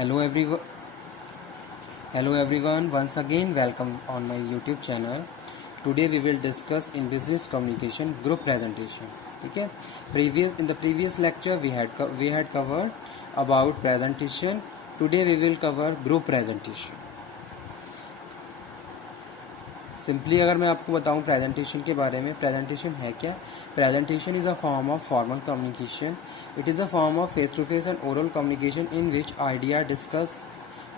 Hello everyone. Hello everyone. Once again, welcome on my YouTube channel. Today we will discuss in business communication group presentation. ठीक है. In the previous lecture we had covered about presentation. Today we will cover group presentation. Simply अगर मैं आपको बताऊं presentation के बारे में, presentation है क्या? Presentation is a form of formal communication. It is a form of face to face and oral communication in which idea discuss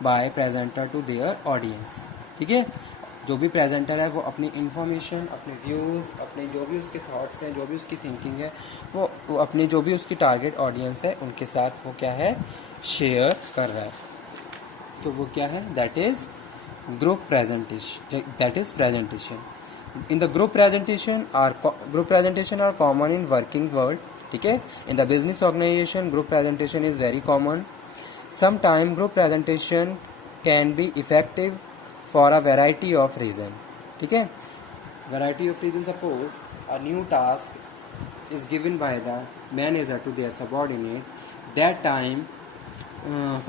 by presenter to their audience. ठीक है. जो भी प्रेजेंटर है वो अपनी इन्फॉर्मेशन, अपने व्यूज़, अपने जो भी उसके थॉट्स हैं, जो भी उसकी थिंकिंग है, वो अपने जो भी उसकी टारगेट ऑडियंस है उनके साथ वो क्या है, शेयर कर रहा है. तो वो क्या है? That is group presentation. That is presentation. In the group presentation are common in working world. ठीक है. In the business organization group presentation is very common. Sometime group presentation can be effective for a variety of reason. ठीक है. Variety of reason. Suppose a new task is given by the manager to their subordinate. That time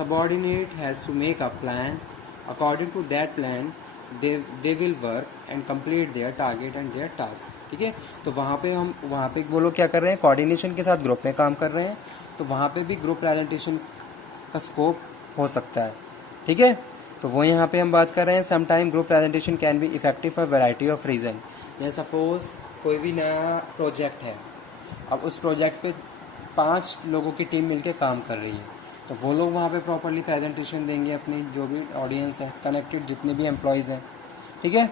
subordinate has to make a plan. According to that plan they will work and complete their target and their task. ठीक है. तो वहाँ पे वो लोग क्या कर रहे हैं, कोऑर्डिनेशन के साथ ग्रुप में काम कर रहे हैं. तो वहाँ पे भी ग्रुप प्रेजेंटेशन का स्कोप हो सकता है. ठीक है. तो वो यहाँ पे हम बात कर रहे हैं sometime group presentation can be effective for variety of reason. जैसे सपोज कोई भी नया प्रोजेक्ट है, अब उस प्रोजेक्ट पे 5 लोगों की टीम मिलकर काम कर रही है. तो वो लोग वहाँ पे प्रॉपरली प्रेजेंटेशन देंगे अपनी जो भी ऑडियंस है, कनेक्टेड जितने भी एम्प्लॉयज़ हैं. ठीक है.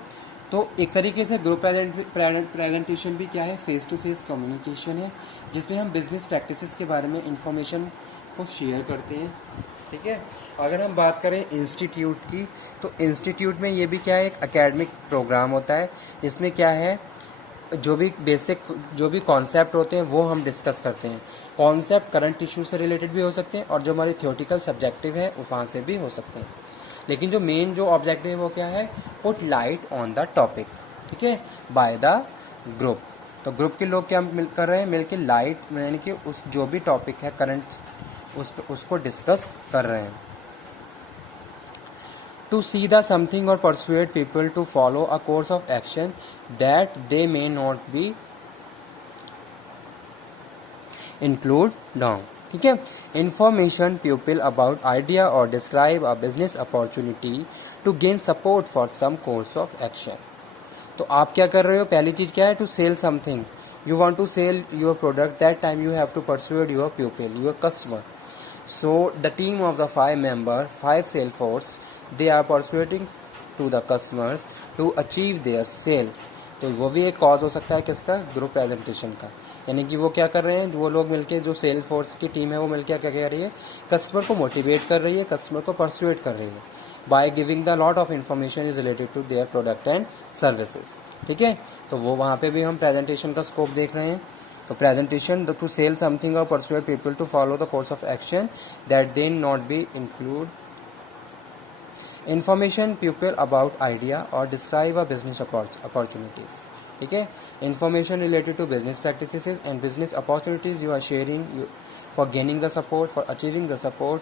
तो एक तरीके से ग्रुप प्रेजेंटेशन भी क्या है, फेस टू फेस कम्युनिकेशन है, जिसमें हम बिजनेस प्रैक्टिसेस के बारे में इंफॉर्मेशन को शेयर करते हैं. ठीक है. अगर हम बात करें इंस्टीट्यूट की, तो इंस्टीट्यूट में ये भी क्या है, एक एकेडमिक प्रोग्राम होता है. इसमें क्या है, जो भी कॉन्सेप्ट होते हैं वो हम डिस्कस करते हैं. कॉन्सेप्ट करंट इशू से रिलेटेड भी हो सकते हैं और जो हमारे थियोरेटिकल सब्जेक्टिव है वहाँ से भी हो सकते हैं. लेकिन जो मेन जो ऑब्जेक्टिव है वो क्या है, put light on the topic. ठीक है. By the group. तो ग्रुप के लोग क्या कर रहे हैं, मिलकर लाइट यानी कि उस जो भी टॉपिक है करंट उसको डिस्कस कर रहे हैं. To see the something or persuade people to follow a course of action that they may not be include down. ठीक है. Information pupil about idea or describe a business opportunity to gain support for some course of action. तो आप क्या कर रहे हो, पहली चीज क्या है, to sell something. You want to sell your product. That time you have to persuade your pupil, your customer. So the team of the 5 sales force, they are persuading to the customers to achieve their sales. तो वो भी एक cause हो सकता है किसका, group presentation का. यानी कि वो क्या कर रहे हैं, वो लोग मिलके जो सेल फोर्स की टीम है वो मिलके क्या कह रही है, कस्टमर को मोटिवेट कर रही है, कस्टमर को परसुएट कर रही है by giving the lot of information is related to their product and services. ठीक है. तो वो वहाँ पे भी हम प्रेजेंटेशन का स्कोप देख रहे हैं. तो प्रेजेंटेशन टू सेल समथिंग और persuade people to follow the course of action that they not be include information pupil about idea or describe a business opportunities. ठीक है. Information related to business practices and business opportunities you are sharing for gaining the support, for achieving the support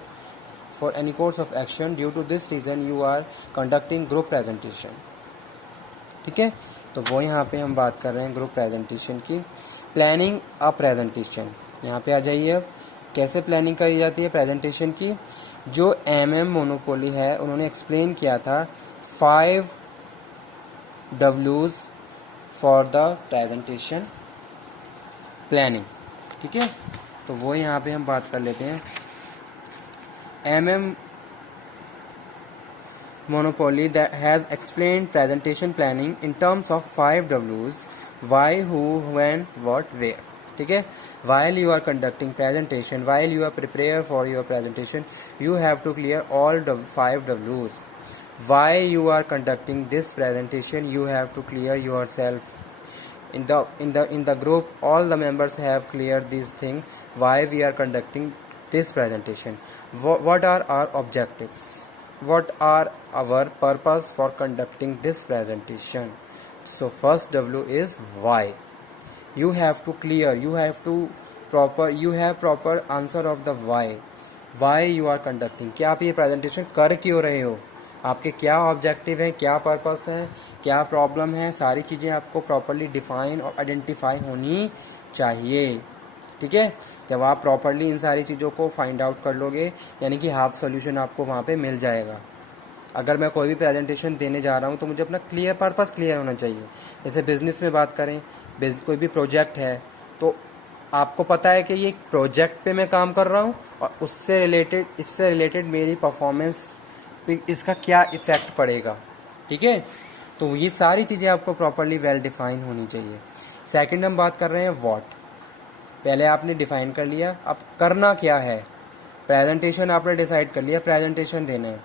for any course of action. Due to this reason you are conducting group presentation. ठीक है. तो वो यहाँ पे हम बात कर रहे हैं ग्रुप प्रेजेंटेशन की. प्लानिंग अ प्रेजेंटेशन, यहाँ पे आ जाइए. अब कैसे प्लानिंग करी जाती है प्रेजेंटेशन की, जो मोनोपोली है उन्होंने एक्सप्लेन किया था 5 W's for the presentation planning. ठीक है. तो वो यहाँ पे हम बात कर लेते हैं. Monopoly that has explained presentation planning in terms of 5 W's: why, who, when, what, where. ठीक है. While you are conducting presentation, while you are prepare for your presentation, you have to clear all the 5 W's. Why you are conducting this presentation, you have to clear yourself. In the group, all the members have cleared this thing. Why we are conducting this presentation? What are our objectives? What are our purpose for conducting this presentation? So first W is why. You have to clear, you have proper answer of the why. Why you are conducting, क्या आप ये presentation कर क्यों रहे हो, आपके क्या objective है, क्या पर्पस है, क्या प्रॉब्लम है, सारी चीज़ें आपको प्रॉपरली डिफाइन और आइडेंटिफाई होनी चाहिए। ठीक है, जब आप प्रॉपरली इन सारी चीज़ों को फाइंड आउट कर लोगे, यानी कि हाफ सोल्यूशन आपको वहाँ पे मिल जाएगा। अगर मैं कोई भी प्रेजेंटेशन देने जा रहा हूँ तो मुझे अपना पर्पस क्लियर होना चाहिए। जैसे बिजनेस में बात करें, कोई भी प्रोजेक्ट है तो आपको पता है कि ये प्रोजेक्ट पे मैं काम कर रहा हूँ और इससे रिलेटेड मेरी परफॉर्मेंस पे इसका क्या इफेक्ट पड़ेगा। ठीक है, तो ये सारी चीज़ें आपको प्रॉपरली वेल डिफाइन होनी चाहिए। सेकंड हम बात कर रहे हैं व्हाट। पहले आपने डिफाइन कर लिया, अब करना क्या है। प्रेजेंटेशन आपने डिसाइड कर लिया, प्रेजेंटेशन देना है।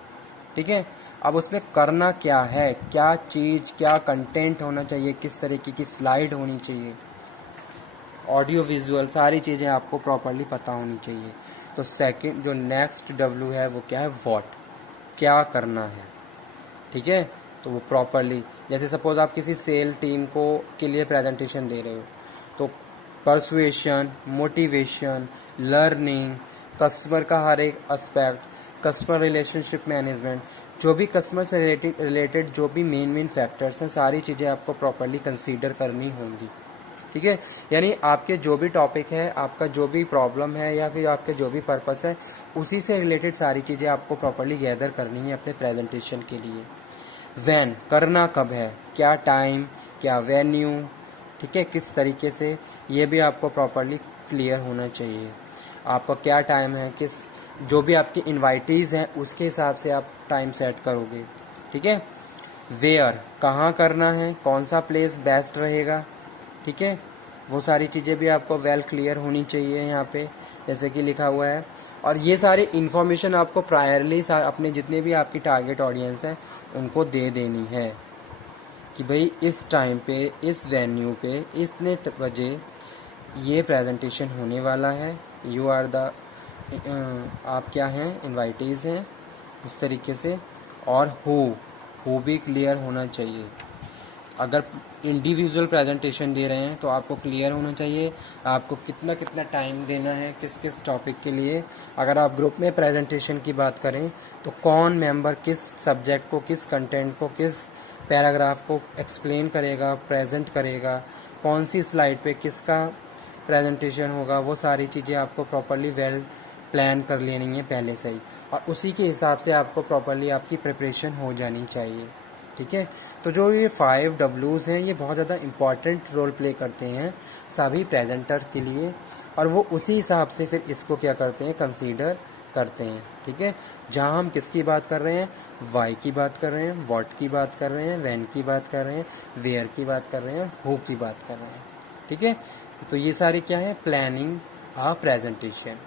ठीक है, अब उसमें करना क्या है, क्या चीज़, क्या कंटेंट होना चाहिए, किस तरीके की स्लाइड होनी चाहिए, ऑडियो विजुअल, सारी चीज़ें आपको प्रॉपरली पता होनी चाहिए। तो सेकंड जो नेक्स्ट डब्ल्यू है वो क्या है, व्हाट, क्या करना है। ठीक है, तो वो प्रॉपरली, जैसे सपोज आप किसी सेल टीम को के लिए प्रेजेंटेशन दे रहे हो तो परसुएशन, मोटिवेशन, लर्निंग, कस्टमर का हर एक एस्पेक्ट, कस्टमर रिलेशनशिप मैनेजमेंट, जो भी कस्टमर से रिलेटेड जो भी मेन फैक्टर्स हैं, सारी चीज़ें आपको प्रॉपरली कंसीडर करनी होंगी। ठीक है, यानी आपके जो भी टॉपिक है, आपका जो भी प्रॉब्लम है या फिर आपके जो भी पर्पस है, उसी से रिलेटेड सारी चीज़ें आपको प्रॉपरली गैदर करनी है अपने प्रेजेंटेशन के लिए। व्हेन, करना कब है, क्या टाइम, क्या वेन्यू, ठीक है, किस तरीके से, ये भी आपको प्रॉपरली क्लियर होना चाहिए। आपका क्या टाइम है, किस जो भी आपके इन्वाइटीज़ हैं उसके हिसाब से आप टाइम सेट करोगे। ठीक है, वेयर, कहाँ करना है, कौन सा प्लेस बेस्ट रहेगा। ठीक है, वो सारी चीज़ें भी आपको वेल क्लियर होनी चाहिए यहाँ पे, जैसे कि लिखा हुआ है। और ये सारी इन्फॉर्मेशन आपको प्रायरली अपने जितने भी आपकी टारगेट ऑडियंस हैं उनको दे देनी है कि भाई इस टाइम पे, इस वेन्यू पे, इतने बजे ये प्रेजेंटेशन होने वाला है, यू आर द आप क्या हैं, इनवाइटीज़ हैं, इस तरीके से। और हु भी क्लियर होना चाहिए। अगर इंडिविजुअल प्रेजेंटेशन दे रहे हैं तो आपको क्लियर होना चाहिए आपको कितना कितना टाइम देना है किस किस टॉपिक के लिए। अगर आप ग्रुप में प्रेजेंटेशन की बात करें तो कौन मेंबर किस सब्जेक्ट को, किस कंटेंट को, किस पैराग्राफ को एक्सप्लेन करेगा, प्रेजेंट करेगा, कौन सी स्लाइड पे किसका प्रेजेंटेशन होगा, वो सारी चीज़ें आपको प्रॉपरली वेल प्लान कर लेनी है पहले से ही, और उसी के हिसाब से आपको प्रॉपरली आपकी प्रिपरेशन हो जानी चाहिए। ठीक है, तो जो ये 5 W's हैं ये बहुत ज़्यादा इम्पॉर्टेंट रोल प्ले करते हैं सभी प्रेजेंटर के लिए, और वो उसी हिसाब से फिर इसको क्या करते हैं, कंसीडर करते हैं। ठीक है, जहाँ हम किसकी बात कर रहे हैं, वाई की बात कर रहे हैं, व्हाट की बात कर रहे हैं, व्हेन की बात कर रहे हैं, वेयर की बात कर रहे हैं, हु की बात कर रहे हैं। ठीक है, तो ये सारी क्या है, प्लानिंग आ प्रेजेंटेशन।